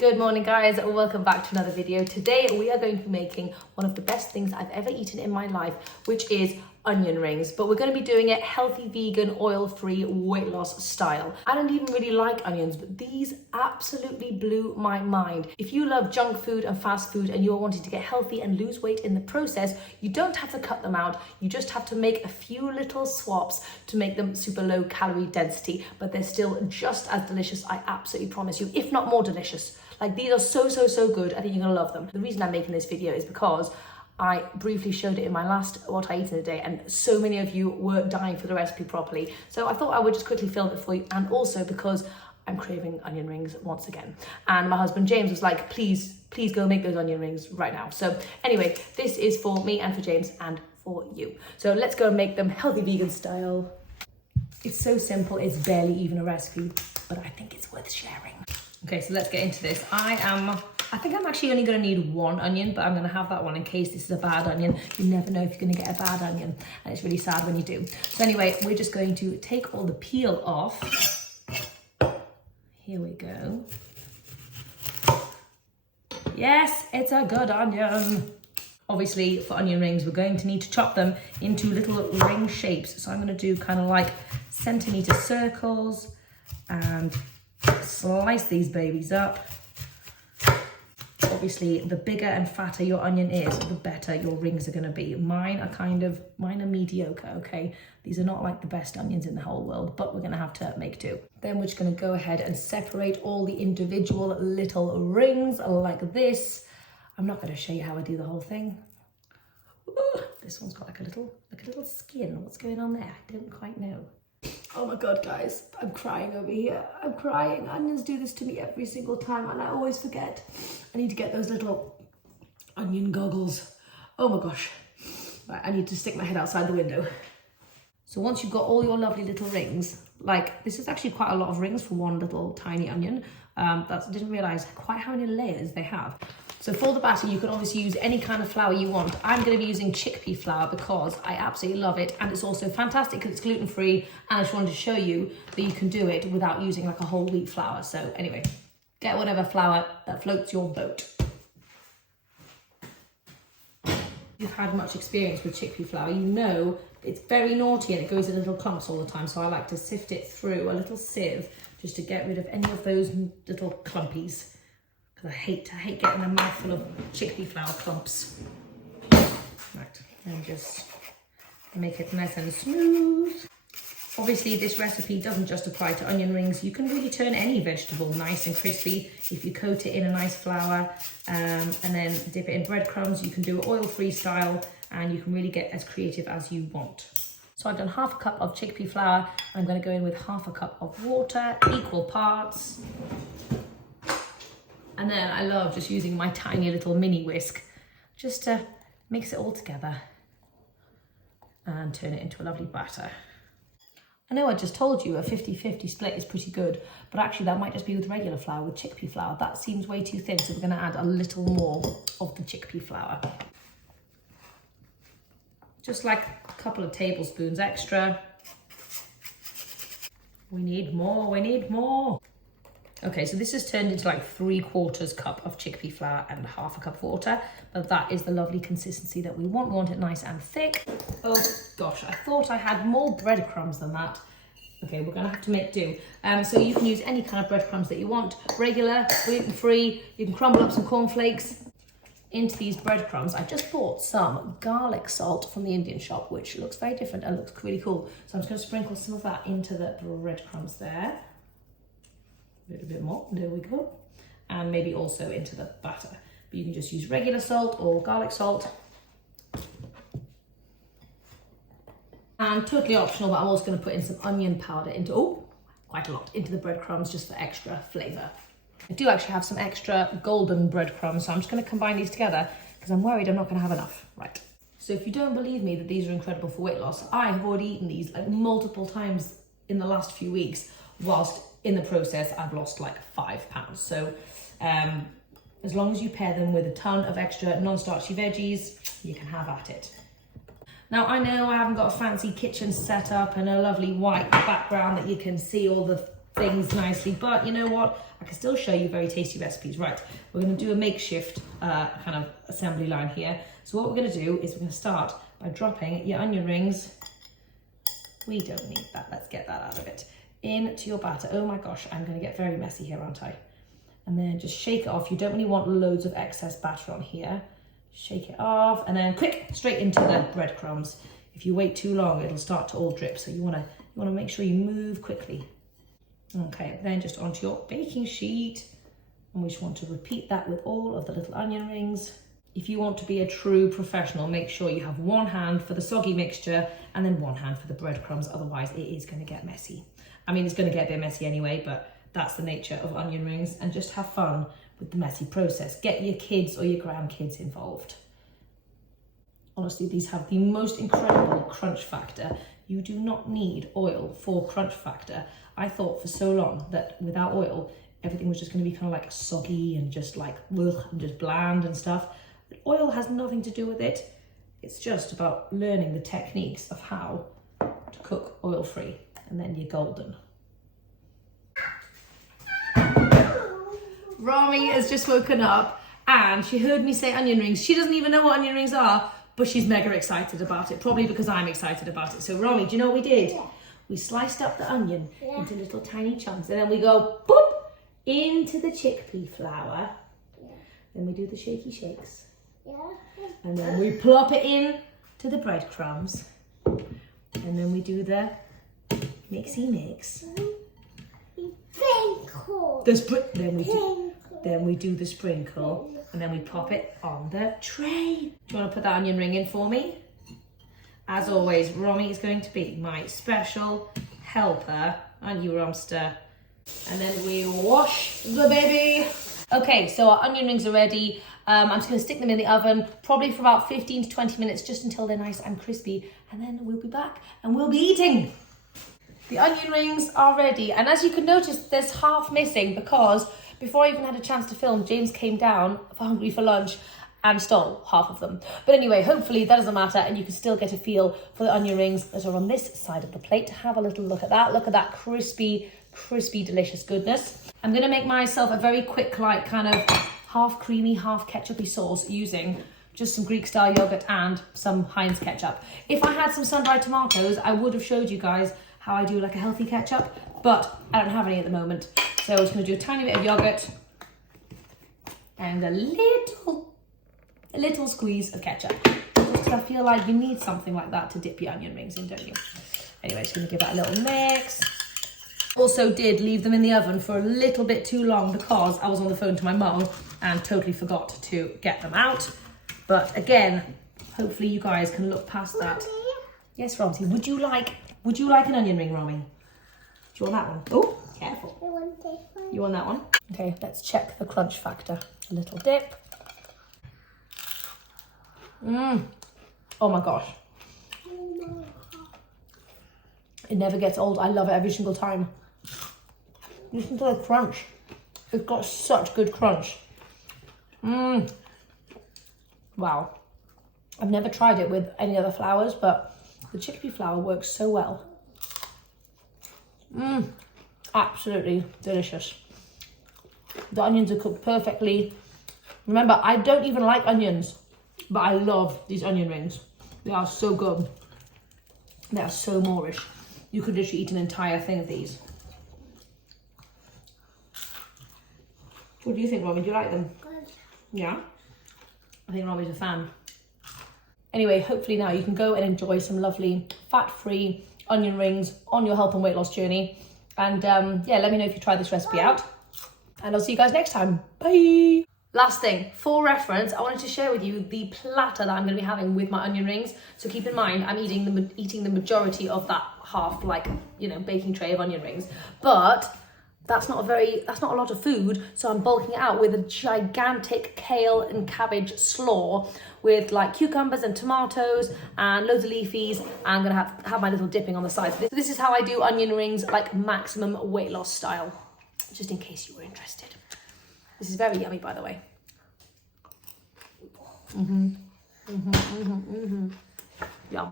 Good morning guys, welcome back to another video. Today we are going to be making one of the best things I've ever eaten in my life, which is onion rings, but we're going to be doing it healthy, vegan, oil-free, weight loss style. I don't even really like onions, but these absolutely blew my mind. If you love junk food and fast food and you're wanting to get healthy and lose weight in the process, you don't have to cut them out. You just have to make a few little swaps to make them super low calorie density, but they're still just as delicious, I absolutely promise you, if not more delicious. Like, these are so good. I think you're gonna love them. The reason I'm making this video is because I briefly showed it in my last what I ate in a day, and so many of you were dying for the recipe properly. So I thought I would just quickly film it for you, and also because I'm craving onion rings once again. And my husband James was like, please go make those onion rings right now. So anyway, this is for me and for James and for you. So let's go and make them healthy vegan style. It's so simple, it's barely even a recipe, but I think it's worth sharing. Okay, so let's get into this. I think I'm actually only gonna need one onion, but I'm gonna have that one in case this is a bad onion. You never know if you're gonna get a bad onion, and it's really sad when you do. So anyway, we're just going to take all the peel off. Here we go. Yes, it's a good onion. Obviously, for onion rings, we're going to need to chop them into little ring shapes. So I'm gonna do kind of like centimeter circles and slice these babies up. Obviously, the bigger and fatter your onion is, the better your rings are going to be. Mine are mediocre, okay? These are not like the best onions in the whole world, but we're going to have to make do. Then we're just going to go ahead and separate all the individual little rings like this. I'm not going to show you how I do the whole thing. Ooh, this one's got like a little skin. What's going on there? I don't quite know. Oh my God, guys, I'm crying over here. I'm crying. Onions do this to me every single time, and I always forget. I need to get those little onion goggles. Oh my gosh. Right, I need to stick my head outside the window. So once you've got all your lovely little rings, like this is actually quite a lot of rings for one little tiny onion. Didn't realize quite how many layers they have. So for the batter, you can obviously use any kind of flour you want. I'm going to be using chickpea flour because I absolutely love it, and it's also fantastic because it's gluten-free, and I just wanted to show you that you can do it without using like a whole wheat flour. So anyway, get whatever flour that floats your boat. If you've had much experience with chickpea flour, you know it's very naughty and it goes in little clumps all the time. So I like to sift it through a little sieve just to get rid of any of those little clumpies. I hate getting a mouthful of chickpea flour clumps. Right, and just make it nice and smooth. Obviously, this recipe doesn't just apply to onion rings. You can really turn any vegetable nice and crispy if you coat it in a nice flour and then dip it in breadcrumbs. You can do it oil-free style, and you can really get as creative as you want. So I've done half a cup of chickpea flour. I'm going to go in with half a cup of water, equal parts. And then I love just using my tiny little mini whisk just to mix it all together and turn it into a lovely batter. I know I just told you a 50-50 split is pretty good, but actually that might just be with regular flour. With chickpea flour, that seems way too thin, so we're going to add a little more of the chickpea flour. Just like a couple of tablespoons extra. We need more. Okay, so this has turned into like 3/4 cup of chickpea flour and half a cup of water, but that is the lovely consistency that we want. We want it nice and thick. Oh gosh, I thought I had more breadcrumbs than that. Okay, we're gonna have to make do. So you can use any kind of breadcrumbs that you want, regular, gluten-free. You can crumble up some cornflakes into these breadcrumbs. I just bought some garlic salt from the Indian shop, which looks very different and looks really cool. So I'm just gonna sprinkle some of that into the breadcrumbs there. A little bit more, there we go. And maybe also into the batter. But you can just use regular salt or garlic salt. And totally optional, but I'm also going to put in some onion powder into, quite a lot, into the breadcrumbs just for extra flavour. I do actually have some extra golden breadcrumbs, so I'm just going to combine these together because I'm worried I'm not going to have enough. Right. So if you don't believe me that these are incredible for weight loss, I have already eaten these like multiple times in the last few weeks, whilst in the process I've lost like 5 pounds. So as long as you pair them with a ton of extra non-starchy veggies, you can have at it. Now I know I haven't got a fancy kitchen set up and a lovely white background that you can see all the things nicely, but you know what? I can still show you very tasty recipes. Right, we're going to do a makeshift kind of assembly line here. So what we're going to do is we're going to start by dropping your onion rings. We don't need that. Let's get that out of it. Into your batter. Oh my gosh, I'm going to get very messy here, aren't I? And then just shake it off. You don't really want loads of excess batter on here. Shake it off and then quick, straight into the breadcrumbs. If you wait too long, it'll start to all drip. So you want to make sure you move quickly. Okay, then just onto your baking sheet. And we just want to repeat that with all of the little onion rings. If you want to be a true professional, make sure you have one hand for the soggy mixture and then one hand for the breadcrumbs. Otherwise, it is going to get messy. I mean, it's going to get a bit messy anyway, but that's the nature of onion rings. And just have fun with the messy process. Get your kids or your grandkids involved. Honestly, these have the most incredible crunch factor. You do not need oil for crunch factor. I thought for so long that without oil, everything was just going to be kind of like soggy and just like, ugh, and just bland and stuff. But oil has nothing to do with it. It's just about learning the techniques of how to cook oil-free, and then you're golden. Rami has just woken up and she heard me say onion rings. She doesn't even know what onion rings are, but she's mega excited about it, probably because I'm excited about it. So Rami, do you know what we did? Yeah. We sliced up the onion into little tiny chunks, and then we go boop into the chickpea flour. Yeah. Then we do the shaky shakes. Yeah. And then we plop it in to the breadcrumbs. And then we do the mixy mix. Sprinkle. Then we do the sprinkle, and then we pop it on the tray. Do you want to put that onion ring in for me? As always, Romy is going to be my special helper, aren't you, Romster? And then we wash the baby. Okay, so our onion rings are ready. I'm just going to stick them in the oven, probably for about 15 to 20 minutes, just until they're nice and crispy. And then we'll be back and we'll be eating. The onion rings are ready. And as you can notice, there's half missing because before I even had a chance to film, James came down hungry for lunch and stole half of them. But anyway, hopefully that doesn't matter, and you can still get a feel for the onion rings that are on this side of the plate. Have a little look at that. Look at that crispy, delicious goodness. I'm gonna make myself a very quick, like kind of half creamy, half ketchupy sauce using just some Greek style yogurt and some Heinz ketchup. If I had some sun-dried tomatoes, I would have showed you guys how I do like a healthy ketchup, but I don't have any at the moment. So I'm just gonna do a tiny bit of yogurt and a little squeeze of ketchup. Just because I feel like you need something like that to dip your onion rings in, don't you? Anyway, just gonna give that a little mix. Also did leave them in the oven for a little bit too long because I was on the phone to my mum and totally forgot to get them out. But again, hopefully you guys can look past that. Yes, Romsey, would you like an onion ring, Romy? Do you want that one? Oh, careful. I want this one. You want that one? Okay, let's check the crunch factor. A little dip. Oh my gosh. It never gets old. I love it every single time. Listen to the crunch. It's got such good crunch. Wow. I've never tried it with any other flours, but the chickpea flour works so well. Absolutely delicious. The onions are cooked perfectly. Remember, I don't even like onions, but I love these onion rings. They are so good. They are so Moorish. You could literally eat an entire thing of these. What do you think, Romy? Do you like them? Good. Yeah? I think Romy's a fan. Anyway, hopefully now you can go and enjoy some lovely fat-free onion rings on your health and weight loss journey. And yeah, let me know if you try this recipe out. And I'll see you guys next time. Bye! Last thing, for reference, I wanted to share with you the platter that I'm going to be having with my onion rings. So keep in mind, I'm eating the majority of that half, like, you know, baking tray of onion rings. But that's not a lot of food. So I'm bulking it out with a gigantic kale and cabbage slaw with like cucumbers and tomatoes and loads of leafies. I'm going to have my little dipping on the side. So this is how I do onion rings, like maximum weight loss style, just in case you were interested. This is very yummy, by the way.